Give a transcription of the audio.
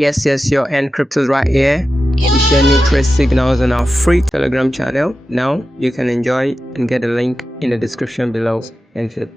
Yes, your encrypted right here. We share new trade signals on our free Telegram channel. Now you can enjoy and get a link in the description below. Thank you.